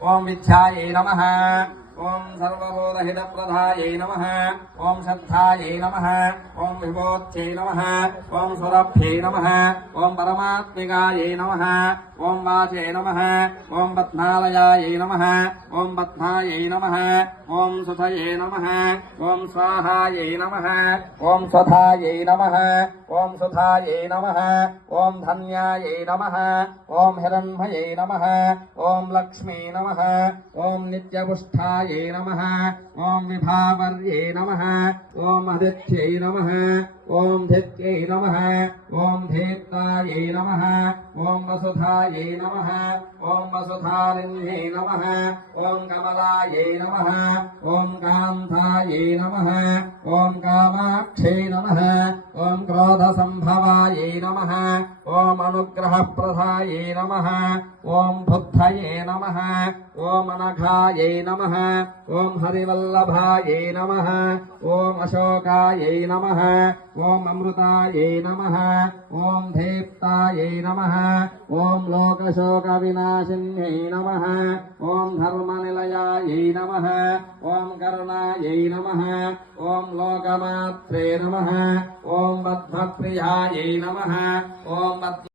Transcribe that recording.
ఓం విద్యాయై నమః ఓం సర్వబోధహితప్రదాయై నమః ఓం శ్రద్ధాయై నమః ఓం విభూత్యై నమః ఓం సురభ్యై నమః ఓం పరమాత్మికాయై నమః ఓం వాచై నమః ఓం పద్మాలయాయై నమః ఓం పద్మాయై నమః ఓం సుధయై నమః ఓం స్వాహాయై నమః ఓం స్వధాయై నమః ఓం సుధాయై నమః ఓం ధన్యాయై నమః ఓం హిరణ్మయై నమః ఓం లక్ష్మీ నమః ఓం నిత్యపుష్టాయై నమః ఓం విభావర్యై నమః ఓం అదిత్యై నమః ఓం ధిత్యై నమః ఓం ధీత్తాయై నమః ఓం వసుధాయై నమః ఓం వసుధారిణ్యై నమః ఓం కమలాయై నమః ఓం కాంతాయై నమః ఓం కామాక్షై నమః ఓం క్రోధసంభవాయై నమః ఓం అనుగ్రహప్రదాయై నమః ఓం బుద్ధయే నమః ఓం అనఘాయై నమః ఓం హరివల్లభాయై నమః ఓం అశోకాయై నమః ఓం అమృతాయై నమః ఓం ధీప్తాయై నమః ఓం లోకశోక వినాశిన్యై నమః ఓం ధర్మనిలయాయై నమః ఓం కరుణాయై నమః ఓం లోకమాత్రే నమః ఓం పద్మప్రియాయై నమః ఓం